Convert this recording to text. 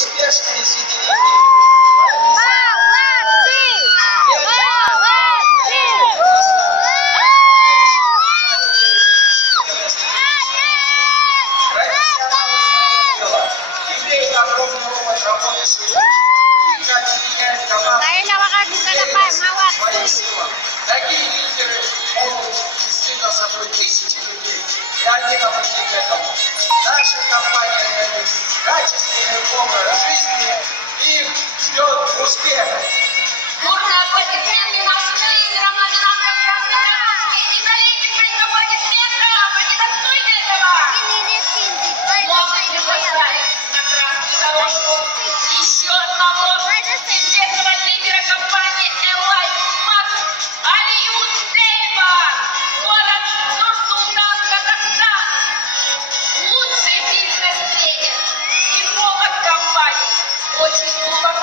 успешные семьи. Имеет огромный опыт работы с людьми. Тихо объединяет команду. Своим силам. Такие лидеры могут вести за собой тысячи людей. И один обучит этому. Наша компания дает качественный образ жизни и ждет успеха. Можно аплодисменты нашим лидерам на финансовом программе. И коллеги, только аплодисментов. Они достойны этого. Можно ли поставить на красную дорожку еще одного известного лидера компании Enlight Max Алиют Сельман, город Нур-Султан, Казахстан. Лучший бизнес-тренер и повод компании. Очень глубоко